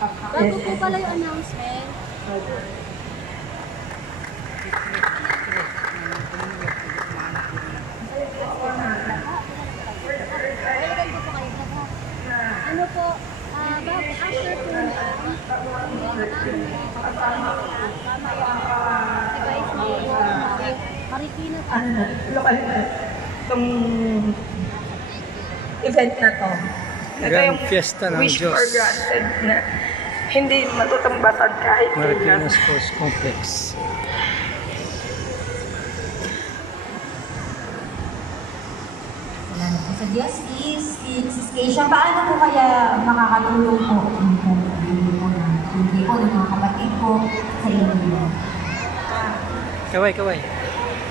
Bago po pala yung announcement. Ano po, after po na, Marikina po. Itong event na to. Ito yung Fiesta ng wish Diyos. for granted na hindi matutambatan kahit Marikina kailan. Sports Complex. Salamat po sa Diyos. Sis Keisha, paano po kaya makakatulong po hindi po ng mga kapatid po sa inyo? Kaway, kaway.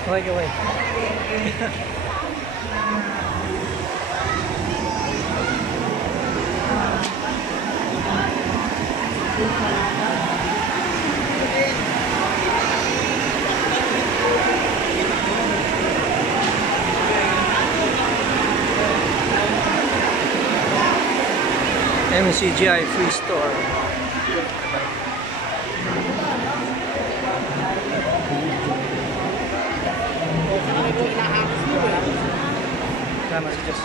Kaway, kaway. MCGI Free Store. Salamat sa Diyos.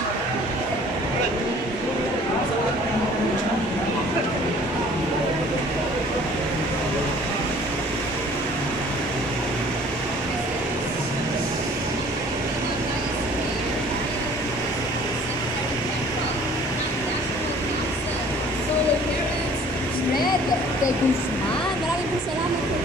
Kay Guzman. Maraming po salamat po.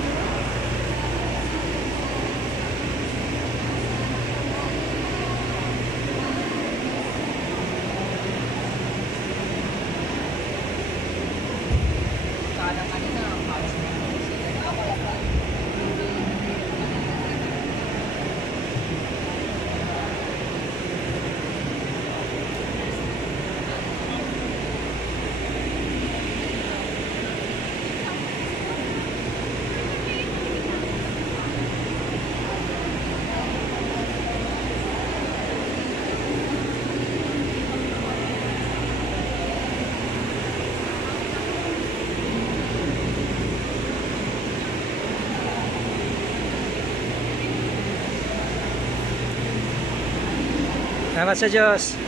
Salamat sa Diyos.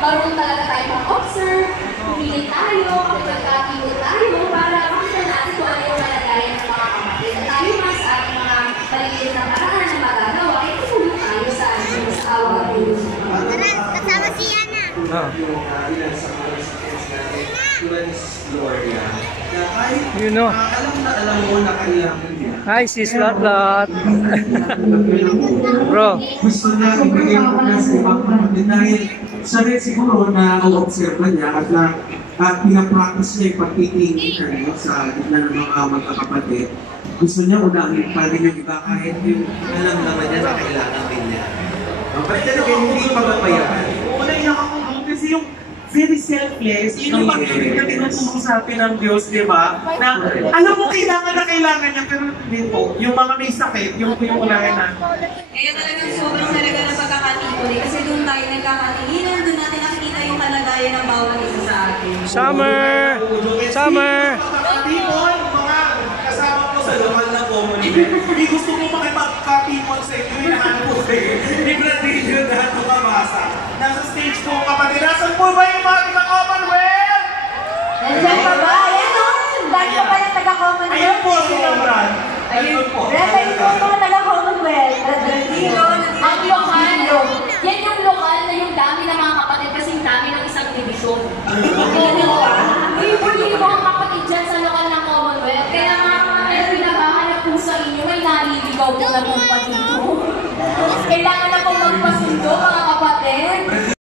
Marunong talaga tayo mag-observe, pumili tayo, magkakakilo tayo, para makita natin kung ano yung malagayan ng mga kapatid. At tayo mas sa ating mga maliliit na paraan na magagawa, ay tumulong tayo sa ating sa awang at Diyos. Kasama si Yana. You know. Alam mo na kailangan niya. Hi, sis Lot. Bro. Gusto na ibigay mo na sa ibang kapatid dahil siya rin siguro na o-observe niya at pinapractice niya yung pagtitingin sa gitna ng mga magkakapatid. Gusto niya unahin pa rin yung iba kahit yung alam naman niya na kailangan din niya. Bakit talaga hindi pababayaan? Una niya ako kasi yung very selfless. Yun yung pag-ibig na tinutulong sa atin ng Diyos, di ba? Na alam mo kailangan na kailangan niya, pero hindi po. Yung mga may sakit, yung unahin na. Kaya talagang sobrang halaga ng pagkakatingin kasi doon tayo nagkakatinginan, doon natin nakikita yung kalagayan ng bawat isa sa atin. Summer! Summer! Timon, mga kasama ko sa lokal na community. Hindi gusto mo makipagka-timon sa inyo, hinahanap ko kayo. Hindi ko na lahat ng kabasa. Nasa stage po kapatid. Nasaan po ba yung mga taga-Commonwealth? Nandiyan pa ba? Ayan o! Dahil pa pala taga-Commonwealth. Ayun po, sila Brad. Ayun po. Referee po mga taga-Commonwealth. Brazilo. Ang lokal, yan yung lokal na yung dami ng mga kapatid kasi yung dami ng isang division. Libo-libo ang kapatid dyan sa lokal ng Commonwealth. Kaya nga, pinakahanap po sa inyo, may naliligaw po na po pa dito. Kailangan na po magpasundo mga kapatid.